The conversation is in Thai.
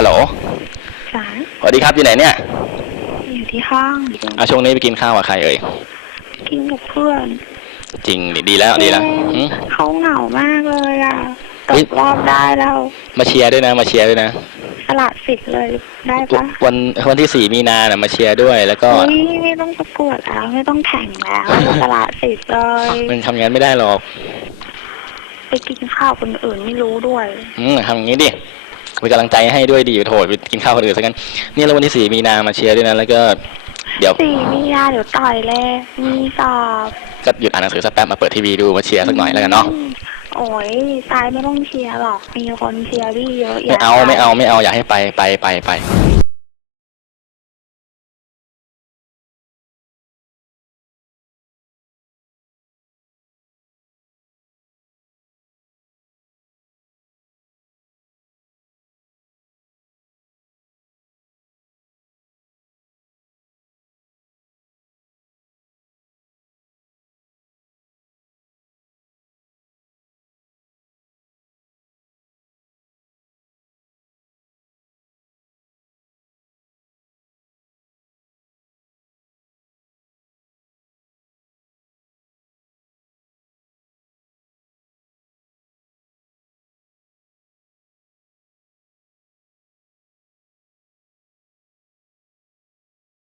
ฮัลโหลจ๋าสวัสดีครับอยู่ไหนเนี่ยอยู่ที่ห้องอะช่วงนี้ไปกินข้าวกับใครเอ่ยกินกับเพื่อนจริงดิดีแล้วดีแล้วหืมเขาเหงามากเลยอะตเฮ้ยกรอบได้แล้วมาเชียร์ด้วยนะมาเชียร์ด้วยนะ สละสิทธิ์เลยได้ปะวันวันที่สี่มีนาน่ะมาเชียร์ด้วยแล้วก็เฮ้ยไม่ต้องประกวดแล้วไม่ต้องแข่งแล้วสละสิทธิ์เลยมันทำงานไม่ได้หรอกไปกินข้าวคนอื่นไม่รู้ด้วย อืมทำอย่างนี้ดิ เป็นกำลังใจให้ด้วยดีโถไปกินข้าวคนอื่นซะงั้นนี่แล้ววันที่สี่มีนามาเชียร์ด้วยนะแล้วก็ เดี๋ยวสี่มียาเดี๋ยวต่อยเลยมีสอบก็หยุดอ่านหนังสือสักแป๊บมาเปิดทีวีดูมาเชียร์สักหน่อยแล้วกันเนาะมโอ้ยตายไม่ต้องเชียร์หรอกมีคนเชียร์พี่เยอะไม่เอาไม่เอาไม่เอาอยากให้ไปไปไปไป